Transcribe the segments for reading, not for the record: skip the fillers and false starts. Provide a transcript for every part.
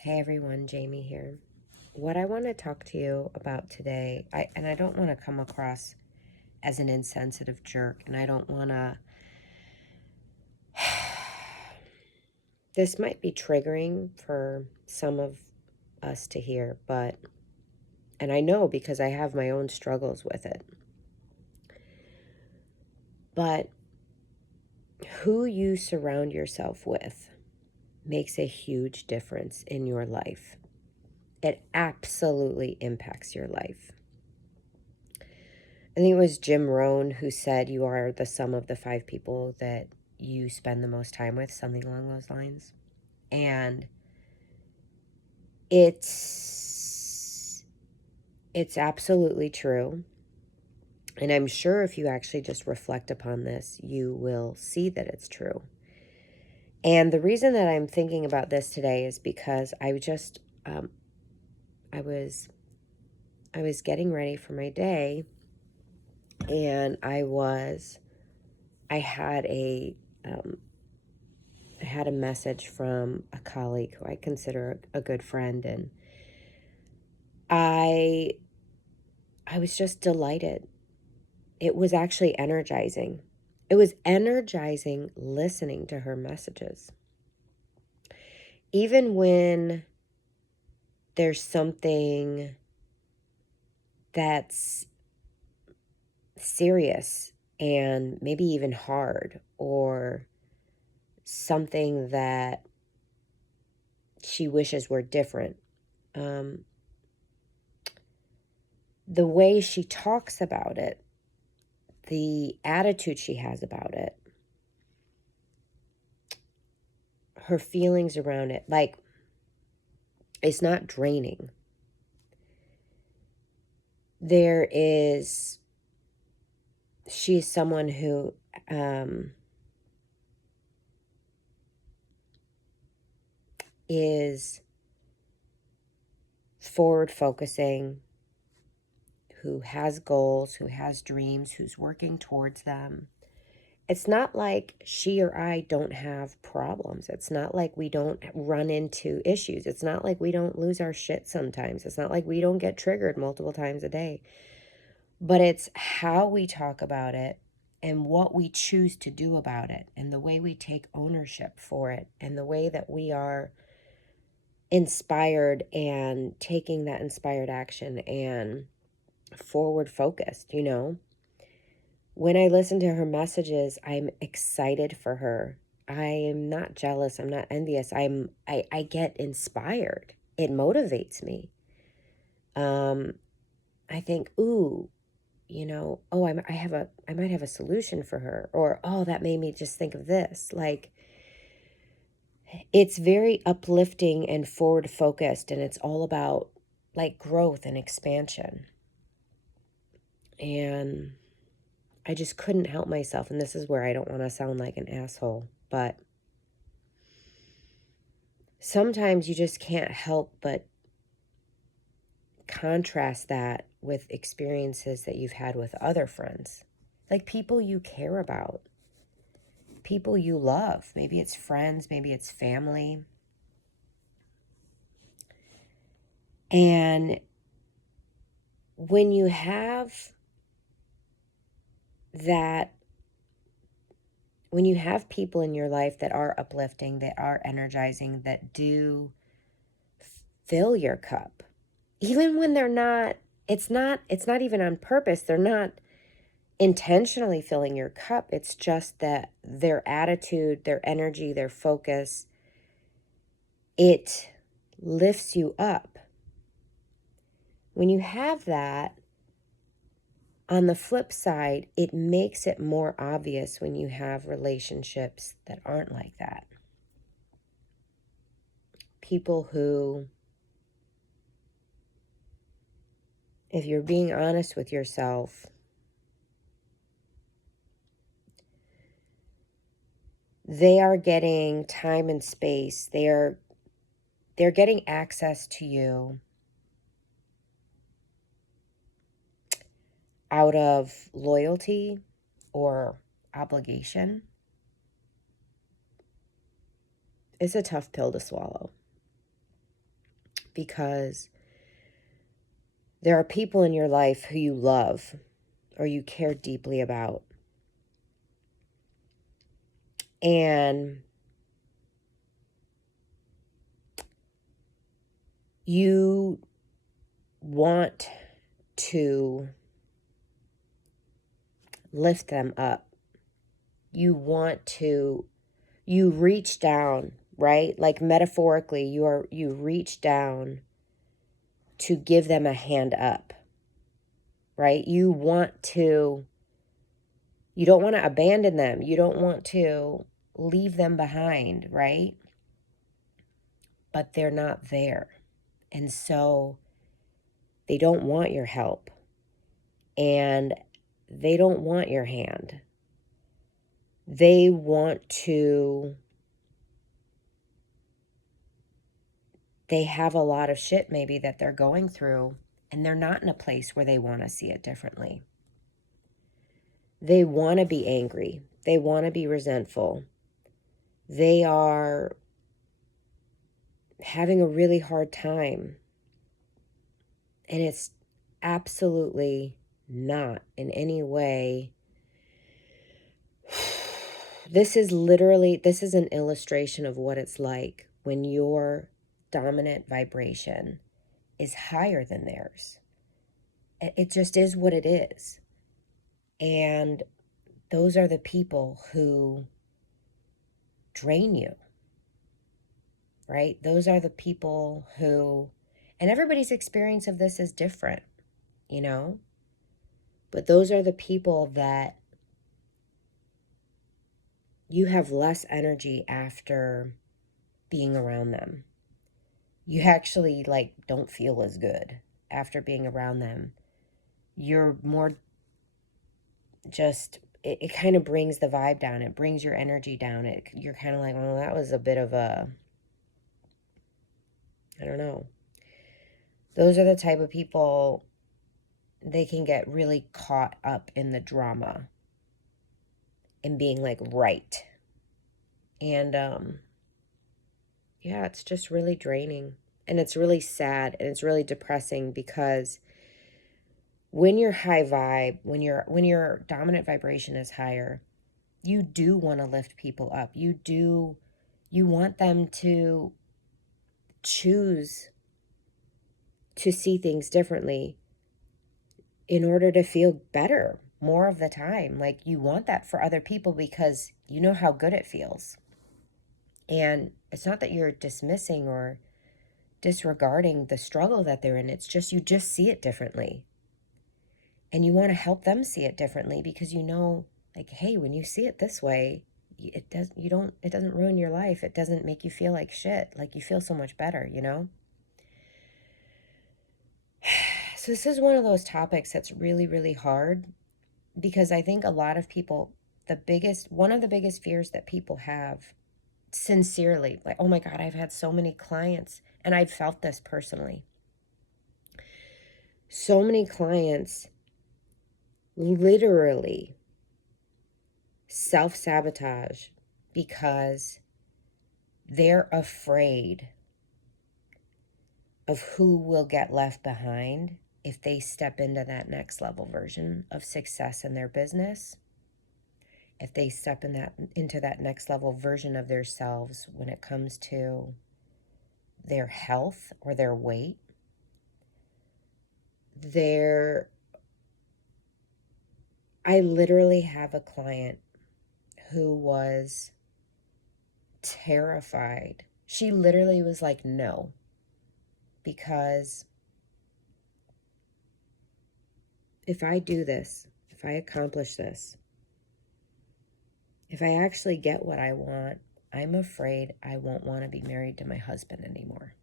Hey everyone, Jamie here. What I want to talk to you about today, I don't want to come across as an insensitive jerk, and I don't want to. This might be triggering for some of us to hear, and I know because I have my own struggles with it. But who you surround yourself with makes a huge difference in your life. It absolutely impacts your life. I think it was Jim Rohn who said you are the sum of the 5 people that you spend the most time with, something along those lines. And it's absolutely true. And I'm sure if you actually just reflect upon this, you will see that it's true. And the reason that I'm thinking about this today is because I was getting ready for my day, and I had I had a message from a colleague who I consider a good friend, and I was just delighted. It was actually energizing. It was energizing listening to her messages. Even when there's something that's serious and maybe even hard, or something that she wishes were different, the way she talks about it, the attitude she has about it, her feelings around it, like, it's not draining. She's someone who is forward focusing, who has goals, who has dreams, who's working towards them. It's not like she or I don't have problems. It's not like we don't run into issues. It's not like we don't lose our shit sometimes. It's not like we don't get triggered multiple times a day. But it's how we talk about it and what we choose to do about it, and the way we take ownership for it, and the way that we are inspired and taking that inspired action and forward focused. When I listen to her messages, I'm excited for her. I am not jealous. I'm not envious. I get inspired. It motivates me. I think, ooh, oh, I might have a solution for her, or, oh, that made me just think of this. Like, it's very uplifting and forward focused, and it's all about like growth and expansion. And I just couldn't help myself. And this is where I don't want to sound like an asshole, but sometimes you just can't help but contrast that with experiences that you've had with other friends, like people you care about, people you love. Maybe it's friends, maybe it's family. And when you have that, when you have people in your life that are uplifting, that are energizing, that do fill your cup, even when they're not, it's not even on purpose. They're not intentionally filling your cup. It's just that their attitude, their energy, their focus, it lifts you up. When you have that, on the flip side, it makes it more obvious when you have relationships that aren't like that. People who, if you're being honest with yourself, they are getting time and space. They're getting access to you out of loyalty or obligation. It's a tough pill to swallow. because there are people in your life who you love or you care deeply about. And you want to lift them up. You reach down, right? Like metaphorically, you reach down to give them a hand up, right? You don't want to abandon them. You don't want to leave them behind, right? But they're not there. And so they don't want your help. And they don't want your hand. They have a lot of shit maybe that they're going through, and they're not in a place where they want to see it differently. They want to be angry. They want to be resentful. They are having a really hard time. And it's absolutely not in any way. This is an illustration of what it's like when your dominant vibration is higher than theirs. It just is what it is. And those are the people who drain you, right? Those are the people who, and everybody's experience of this is different, you know? But those are the people that you have less energy after being around them. You actually don't feel as good after being around them. You're more just, it kind of brings the vibe down. It brings your energy down. You're kind of like, well, that was a bit of a, I don't know. Those are the type of people, they can get really caught up in the drama and being right. And yeah, it's just really draining. And it's really sad and it's really depressing because when you're high vibe, when your dominant vibration is higher, you do want to lift people up. You want them to choose to see things differently in order to feel better more of the time. Like, you want that for other people because you know how good it feels. And it's not that you're dismissing or disregarding the struggle that they're in. It's just, you just see it differently. And you want to help them see it differently because you know, hey, when you see it this way, it doesn't ruin your life. It doesn't make you feel like shit. Like, you feel so much better, you know? So this is one of those topics that's really, really hard because I think a lot of people, one of the biggest fears that people have, sincerely, like, oh my God, I've had so many clients and I've felt this personally. So many clients literally self-sabotage because they're afraid of who will get left behind if they step into that next level version of success in their business, if they step into that next level version of themselves when it comes to their health or their weight. I literally have a client who was terrified. She literally was like, no, because if I do this, if I accomplish this, if I actually get what I want, I'm afraid I won't want to be married to my husband anymore.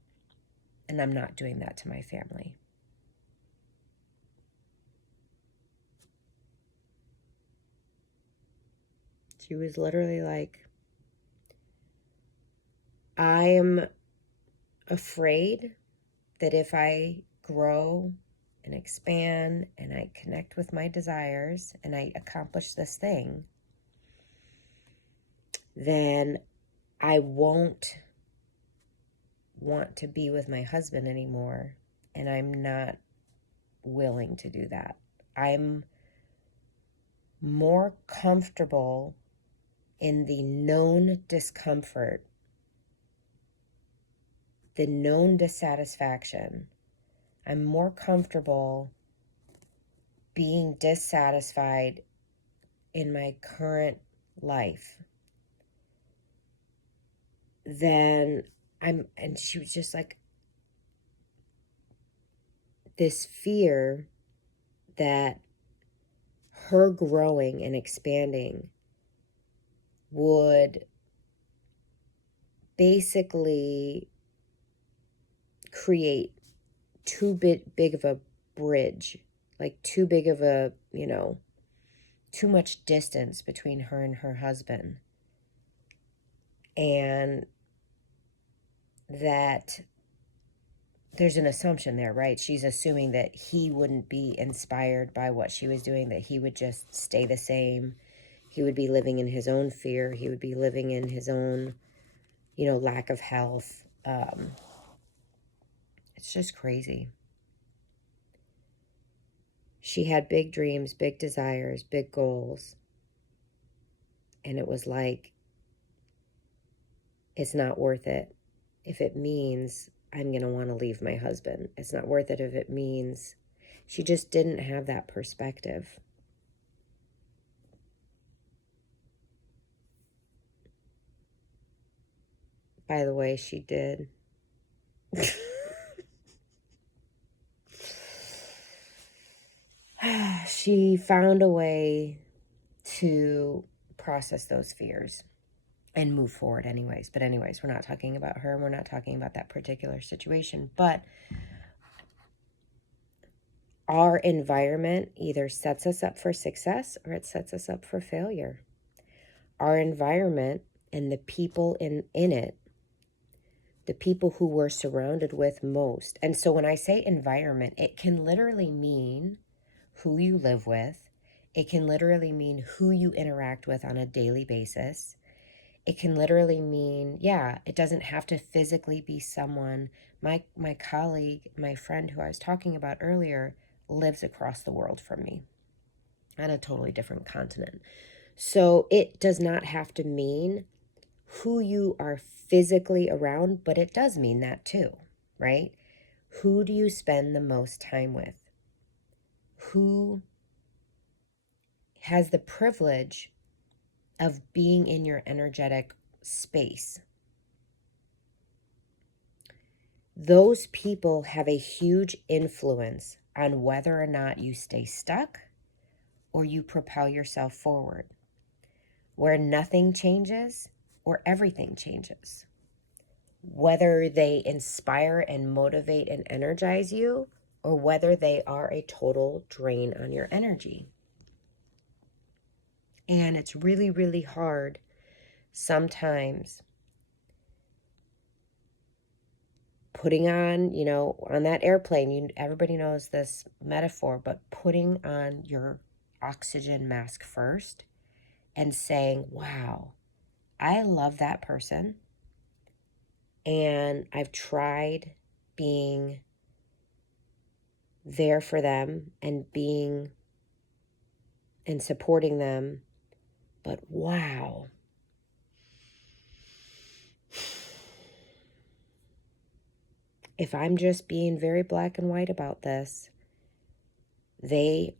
And I'm not doing that to my family. She was literally like, I am afraid that if I grow and expand and I connect with my desires and I accomplish this thing, then I won't want to be with my husband anymore, and I'm not willing to do that. I'm more comfortable in the known discomfort, the known dissatisfaction. I'm more comfortable being dissatisfied in my current life than and she was just like, this fear that her growing and expanding would basically create too big of a bridge, like too big of a, too much distance between her and her husband. And that there's an assumption there, right? She's assuming that he wouldn't be inspired by what she was doing, that he would just stay the same. He would be living in his own fear. He would be living in his own, lack of health. It's just crazy. She had big dreams, big desires, big goals. And it was like, it's not worth it if it means I'm going to want to leave my husband. It's not worth it if it means she just didn't have that perspective. By the way, she did. She found a way to process those fears and move forward anyways. But anyways, we're not talking about her. We're not talking about that particular situation. But our environment either sets us up for success or it sets us up for failure. Our environment and the people in it, the people who we're surrounded with most. And so when I say environment, it can literally mean who you live with. It can literally mean who you interact with on a daily basis. It can literally mean, it doesn't have to physically be someone. My colleague, my friend who I was talking about earlier, lives across the world from me on a totally different continent. So it does not have to mean who you are physically around, but it does mean that too, right? Who do you spend the most time with? Who has the privilege of being in your energetic space? Those people have a huge influence on whether or not you stay stuck or you propel yourself forward, where nothing changes or everything changes, whether they inspire and motivate and energize you or whether they are a total drain on your energy. And it's really, really hard sometimes putting on, on that airplane, everybody knows this metaphor, but putting on your oxygen mask first and saying, wow, I love that person. And I've tried being there for them and being and supporting them. But wow. If I'm just being very black and white about this, my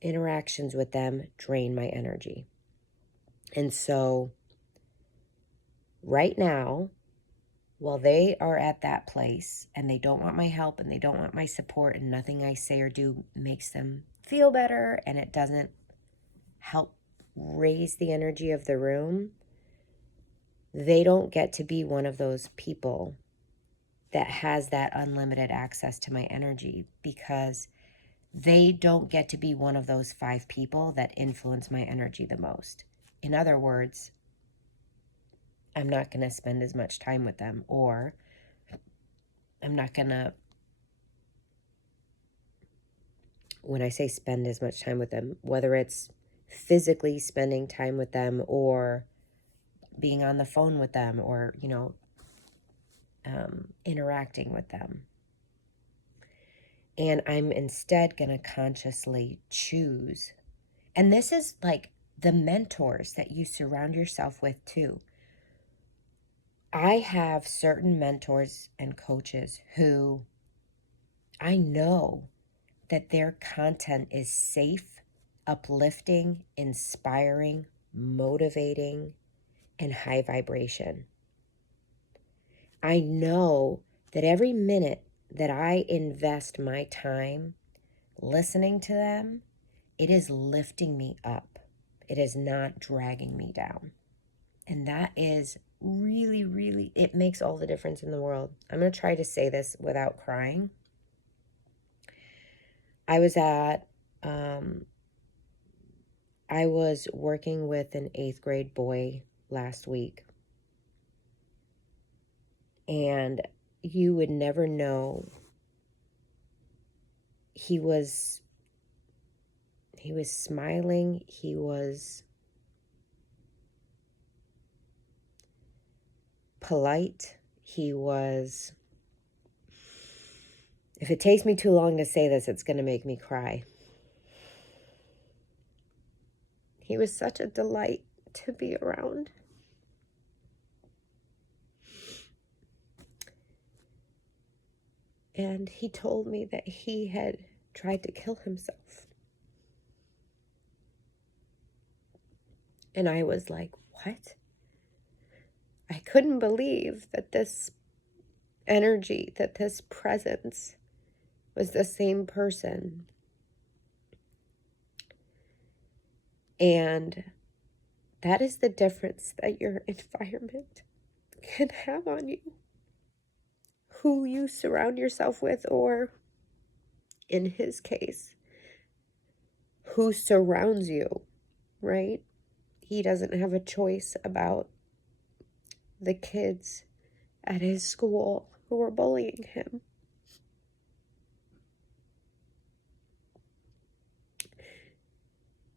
interactions with them drain my energy. And so right now, while they are at that place and they don't want my help and they don't want my support and nothing I say or do makes them feel better and it doesn't help raise the energy of the room, they don't get to be one of those people that has that unlimited access to my energy, because they don't get to be one of those 5 people that influence my energy the most. In other words, I'm not going to spend as much time with them, or I'm not going to, when I say spend as much time with them, whether it's physically spending time with them or being on the phone with them or, interacting with them. And I'm instead going to consciously choose. And this is like the mentors that you surround yourself with too. I have certain mentors and coaches who I know that their content is safe, uplifting, inspiring, motivating, and high vibration. I know that every minute that I invest my time listening to them, it is lifting me up. It is not dragging me down. And that is really, really, it makes all the difference in the world. I'm going to try to say this without crying. I was working with an 8th grade boy last week. And you would never know. He was smiling. He was polite. He was, if it takes me too long to say this, it's going to make me cry. He was such a delight to be around. And he told me that he had tried to kill himself. And I was like, what? I couldn't believe that this energy, that this presence was the same person. And that is the difference that your environment can have on you. Who you surround yourself with, or in his case, who surrounds you, right? He doesn't have a choice about the kids at his school who were bullying him.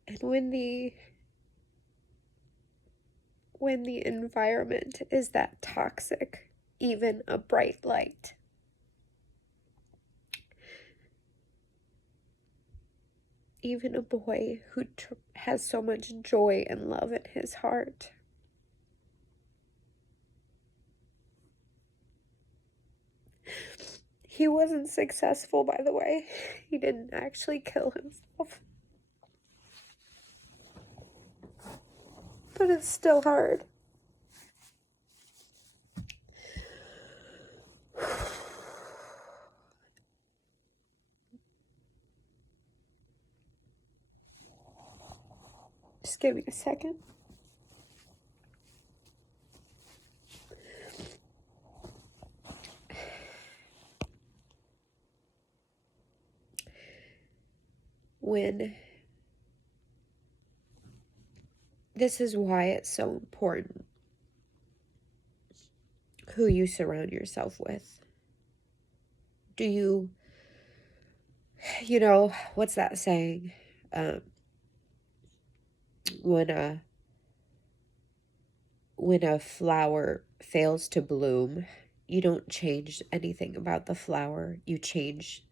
And when the environment is that toxic, even a bright light, even a boy who has so much joy and love in his heart, he wasn't successful, by the way. He didn't actually kill himself. But it's still hard. Just give me a second. This is why it's so important who you surround yourself with. Do you what's that saying? When a flower fails to bloom, you don't change anything about the flower. You change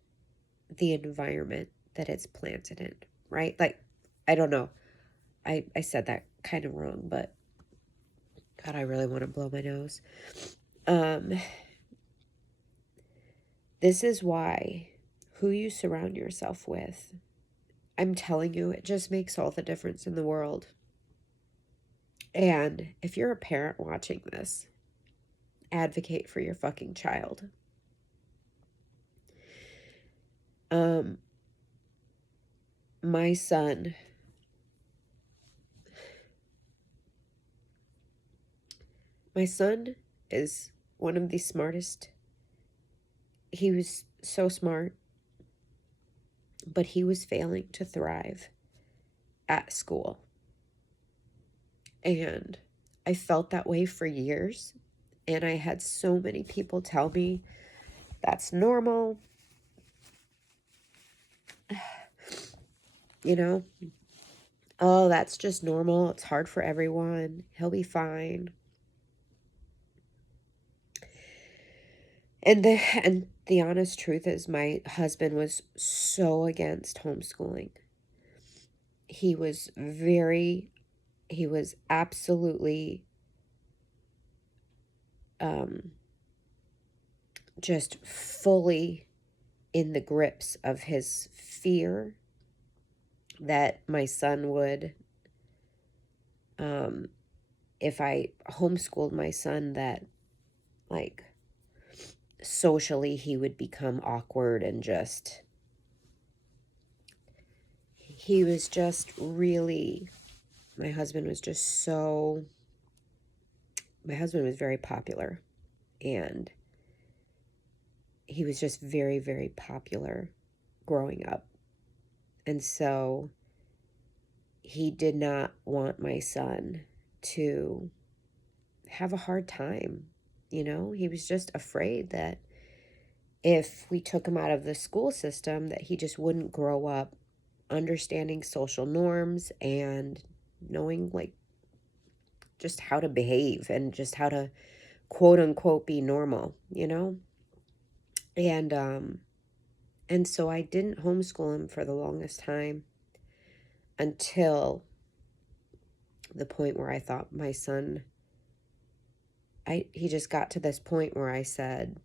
the environment that it's planted in, right? Like, I don't know. I said that kind of wrong, but God, I really want to blow my nose. This is why who you surround yourself with, I'm telling you, it just makes all the difference in the world. And if you're a parent watching this, advocate for your fucking child. My son is one of the smartest. He was so smart, but he was failing to thrive at school. And I felt that way for years. And I had so many people tell me that's normal. oh, that's just normal. It's hard for everyone. He'll be fine. And the honest truth is my husband was so against homeschooling. He was absolutely just fully in the grips of his fear that my son would, if I homeschooled my son, that like socially he would become awkward and just, he was just really, my husband was just so, my husband was very popular, and he was just very, very popular growing up. And so he did not want my son to have a hard time. You know, he was just afraid that if we took him out of the school system, that he just wouldn't grow up understanding social norms and knowing like just how to behave and just how to quote unquote be normal, you know? And so I didn't homeschool him for the longest time until the point where I thought my son, he just got to this point where I said,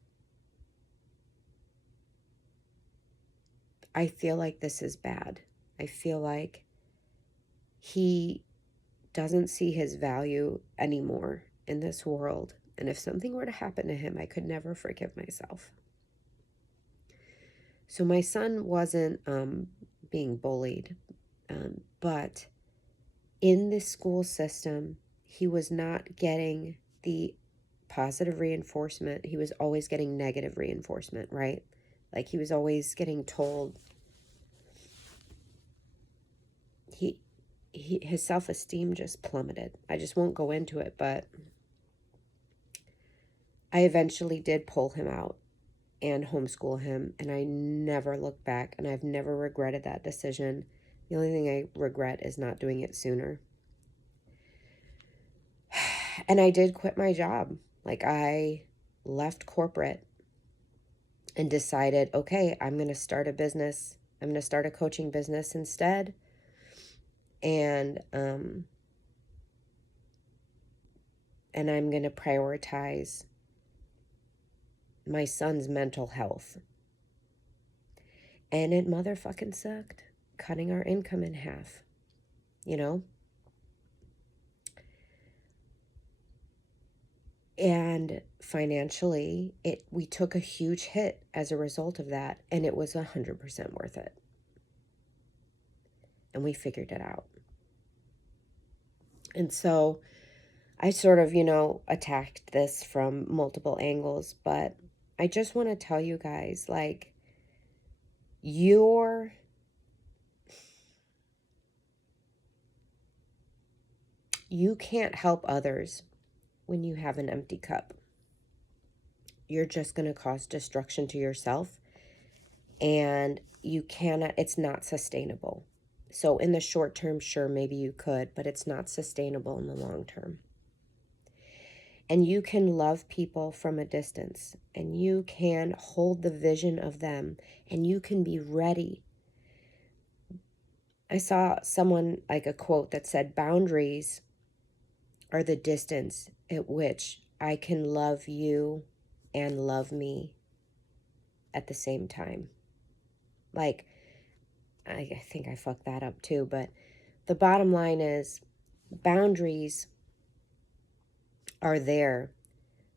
I feel like this is bad. I feel like he doesn't see his value anymore in this world. And if something were to happen to him, I could never forgive myself. So my son wasn't being bullied, but in the school system, he was not getting the positive reinforcement. He was always getting negative reinforcement, right? Like he was always getting told his self-esteem just plummeted. I just won't go into it, but I eventually did pull him out and homeschool him, and I never looked back, and I've never regretted that decision. The only thing I regret is not doing it sooner. And I did quit my job. Like I left corporate and decided, okay, I'm going to start a business. I'm going to start a coaching business instead. And I'm going to prioritize my son's mental health. And it motherfucking sucked, cutting our income in half, you know? And financially, we took a huge hit as a result of that, and it was 100% worth it. And we figured it out. And so I sort of, attacked this from multiple angles, but I just want to tell you guys, like, you can't help others when you have an empty cup. You're just going to cause destruction to yourself, and it's not sustainable. So in the short term, sure, maybe you could, but it's not sustainable in the long term. And you can love people from a distance, and you can hold the vision of them, and you can be ready. I saw someone, like a quote that said, boundaries are the distance at which I can love you and love me at the same time. Like, I think I fucked that up too, but the bottom line is boundaries are there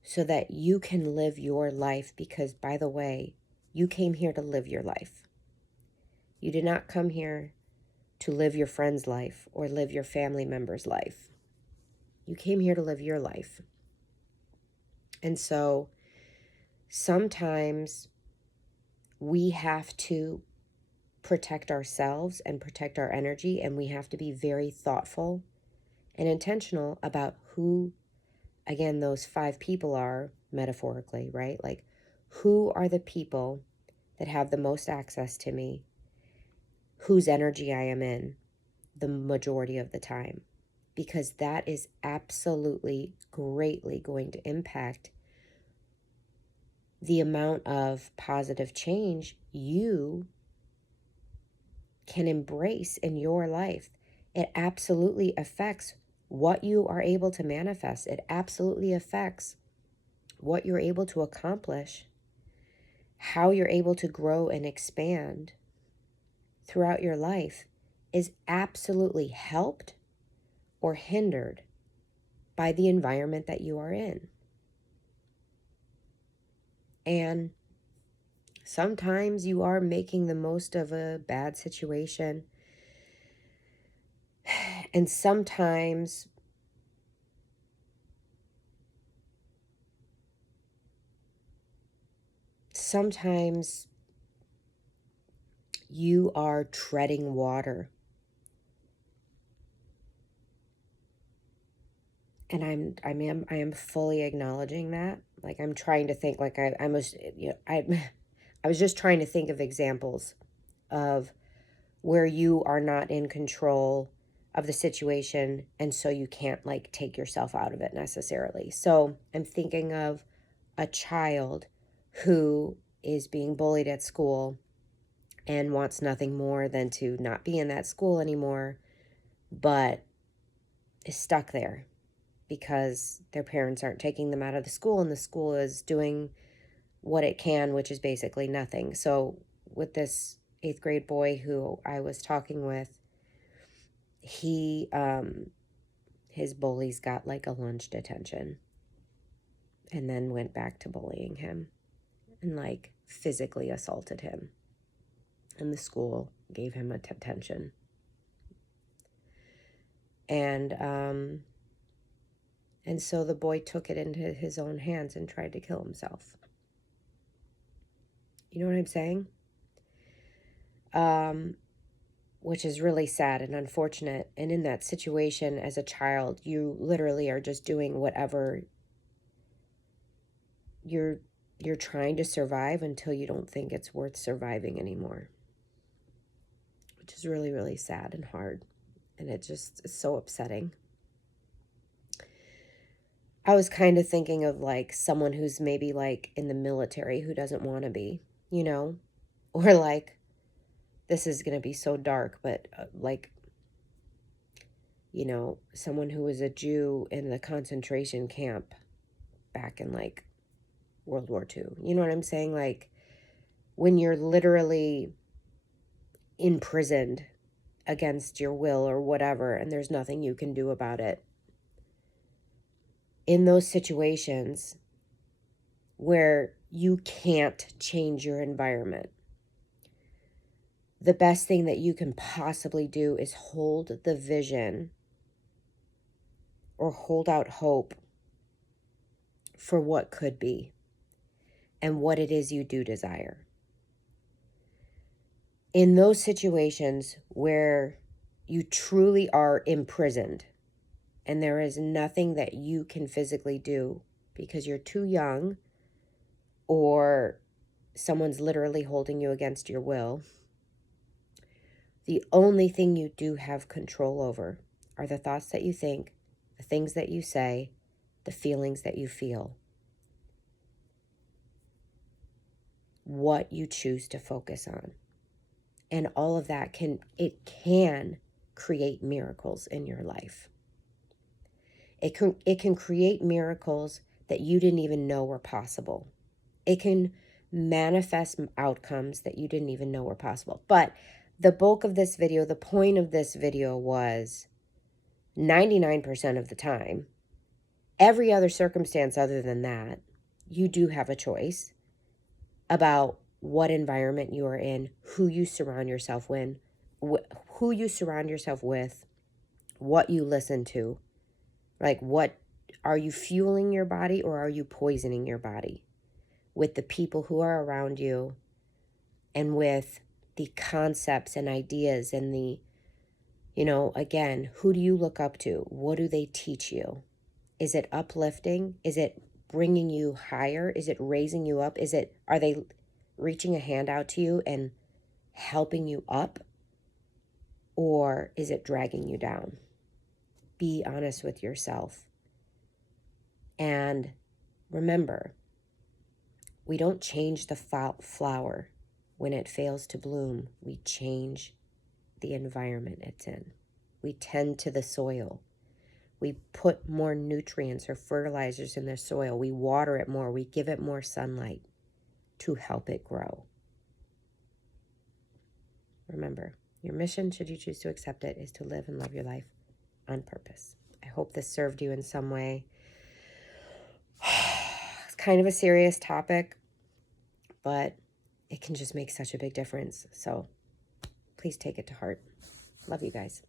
so that you can live your life, because, by the way, you came here to live your life. You did not come here to live your friend's life or live your family member's life. You came here to live your life. And so sometimes we have to protect ourselves and protect our energy, and we have to be very thoughtful and intentional about who, again, those 5 people are, metaphorically, right? Like, who are the people that have the most access to me, whose energy I am in? the majority of the time, because that is absolutely greatly going to impact the amount of positive change you can embrace in your life. It absolutely affects what you are able to manifest. It absolutely affects what you're able to accomplish, how you're able to grow and expand throughout your life is absolutely helped or hindered by the environment that you are in. And sometimes you are making the most of a bad situation. And sometimes you are treading water. And I am fully acknowledging that. Like, I'm trying to think, like, I was, I was just trying to think of examples of where you are not in control of the situation, and so you can't, like, take yourself out of it necessarily. So I'm thinking of a child who is being bullied at school and wants nothing more than to not be in that school anymore, but is stuck there because their parents aren't taking them out of the school, and the school is doing what it can, which is basically nothing. So with this 8th grade boy who I was talking with, he his bullies got like a lunch detention and then went back to bullying him and like physically assaulted him, and the school gave him a detention. And so the boy took it into his own hands and tried to kill himself. You know what I'm saying? Which is really sad and unfortunate. And in that situation, as a child, you literally are just doing whatever you're trying to survive until you don't think it's worth surviving anymore, which is really, really sad and hard. And it just is so upsetting. I was kind of thinking of like someone who's maybe like in the military who doesn't want to be, you know, or like, this is going to be so dark, but like, you know, someone who was a Jew in the concentration camp back in like World War II. You know what I'm saying? Like, when you're literally imprisoned against your will or whatever, and there's nothing you can do about it. In those situations where you can't change your environment, the best thing that you can possibly do is hold the vision or hold out hope for what could be and what it is you do desire. In those situations where you truly are imprisoned and there is nothing that you can physically do because you're too young or someone's literally holding you against your will, the only thing you do have control over are the thoughts that you think, the things that you say, the feelings that you feel, what you choose to focus on. And all of that can create miracles in your life. It can create miracles that you didn't even know were possible. It can manifest outcomes that you didn't even know were possible. But the bulk of this video, the point of this video was 99% of the time, every other circumstance other than that, you do have a choice about what environment you are in, who you surround yourself with, what you listen to. Like, what are you fueling your body, or are you poisoning your body with the people who are around you and with the concepts and ideas and the, you know, again, who do you look up to? What do they teach you? Is it uplifting? Is it bringing you higher? Is it raising you up? Are they reaching a hand out to you and helping you up? or is it dragging you down? Be honest with yourself. And remember, we don't change the flower when it fails to bloom. We change the environment it's in. We tend to the soil. We put more nutrients or fertilizers in the soil. We water it more. We give it more sunlight to help it grow. Remember, your mission, should you choose to accept it, is to live and love your life on purpose. I hope this served you in some way. It's kind of a serious topic, but it can just make such a big difference. So please take it to heart. Love you guys.